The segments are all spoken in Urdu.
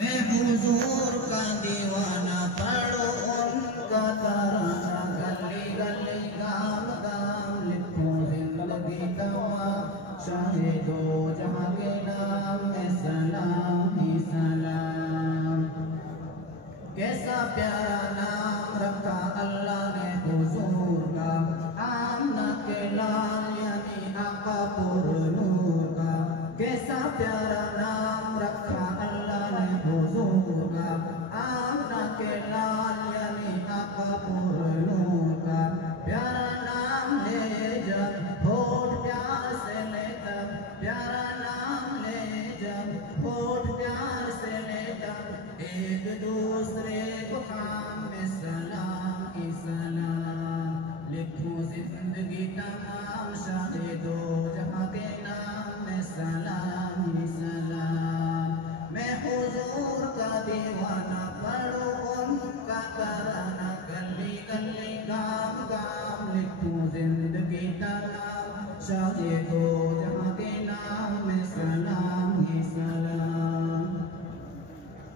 میں حضور کا دیوانہ پڑھو ان کا ترانہ، گلی گلی گام گام لکھوں زندگی تمام، شاہ دو جہاں کے نام میں سلام ہی سلام۔ کیسا پیارا نام رکھا اللہ نے حضور کا، آمنہ کے لال یعنی آقا پر نور کا۔ کیسا پیارا نام رکھا اللہ نے حضور کا، آمنہ کے لال یعنی آقا پر نور کا۔ پیارا نام لے جب ہوٹھ پیار سے لے تب، پیارا نام لے جب ہوٹھ پیار سے لے تب، ایک دوسرے کو کام میں سلام کی سلام۔ لکھوں زندگی تمام شاہ دو جہاں کے نام میں سلام ہی سلام۔ میں حضور کا دیوانہ پڑھو ان کا ترانہ، گلی گلی گام گام لکھوں زندگی تمام، شاہ دو جہاں کے نام میں سلام ہی سلام۔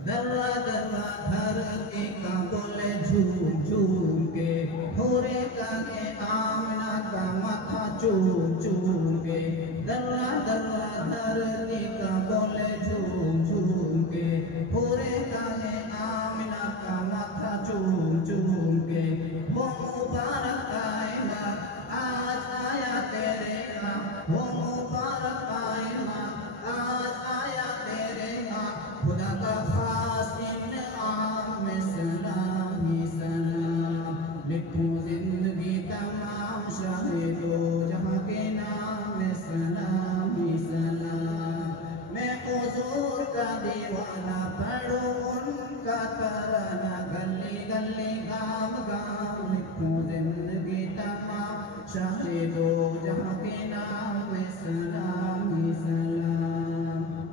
ذرہ ذرہ دھرتی کا بولے جھوم جھوم کے، حورے کہے آمنہ کا ماتھا چوم چوم کے۔ ذرہ ذرہ دھرتی کا بولے جھوم جھوم کے، حورے کہے آمنہ کا ماتھا چوم چوم کے۔ وہ مبارک کائنات آج آیا تیرے ہاں، وہ مبارک کائنات آج آیا تیرے ہاں، خدا کا خاص انعام میں سلام ہی سلام۔ لکھوں زندگی تمام شاہ دو جہاں کے نام میں سلام ہی سلام۔ میں حضور کا دیوانہ پڑھو ان کا ترانہ، گلی گلی گام گام لکھوں زندگی تمام، شاہ دو جہاں کے نام میں سلام ہی سلام۔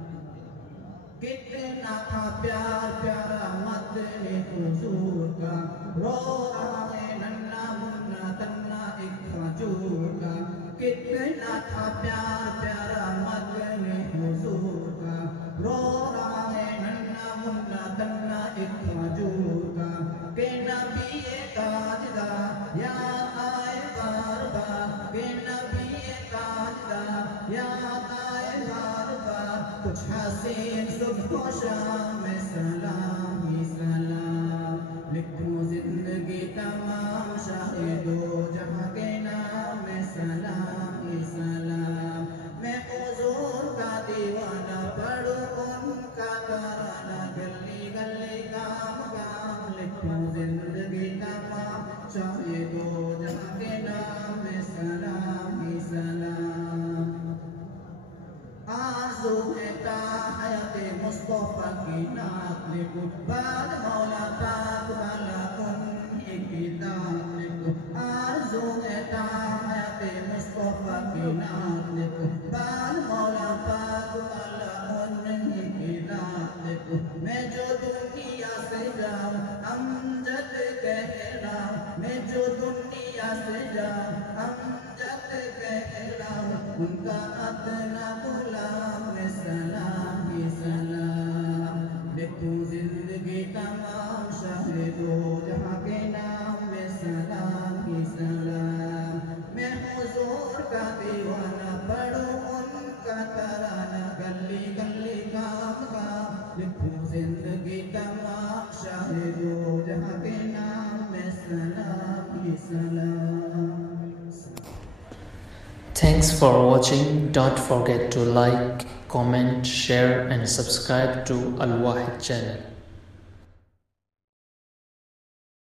کتنا تھا پیار پیارا مدنی حضور کا، رو رہا ہے ننھا منا تنہا ایک کھجور کا۔ کتنا تھا پیار پیارا مدنی حضور کا، رو رہا ہے ننھا منا تنہا ایک کھجور کا۔ کہ نبی تاجدار یاد آئے بار بار، کہ نبی تاجدار یاد آئے بار بار، کچھ حسین صبح و شام میں سلام ہی سلام۔ لکھوں زندگی تمام شاہ دو جہاں کے نام میں سلام ہی سلام۔ میں حضور کا دیوانہ پڑھو ان کا ترانہ، گلی گلی گام گام لکھوں زندگی تمام، شاہ دو جہاں کے نام میں سلام ہی سلام۔ آرزو ہے تا حیات مصطفیٰ کی نعت لکھو، بعد مولا پاک والا انہی کی دعوت لکھو۔ آرزو ہے تا حیات مصطفیٰ کی نعت لکھو، بعد مولا پاک والا انہی کی دعوت لکھو۔ میں جو دنیا سے جاؤں امجد کہلاؤں، میں جو دنیا سے جاؤں امجد کہلاؤں، ان کا ادنا غلام میں سلام ہی سلام۔ لکھوں زندگی تمام شاہ دو جہاں کے نام میں سلام ہی سلام۔ میں حضور کا دیوانہ پڑھو ان کا ترانہ، گلی گلی گام گام لکھوں زندگی تمام، شاہ دو جہاں کے نام میں سلام ہی سلام۔ Thanks for watching. Don't forget to like, comment, share and subscribe to Al Wahid channel.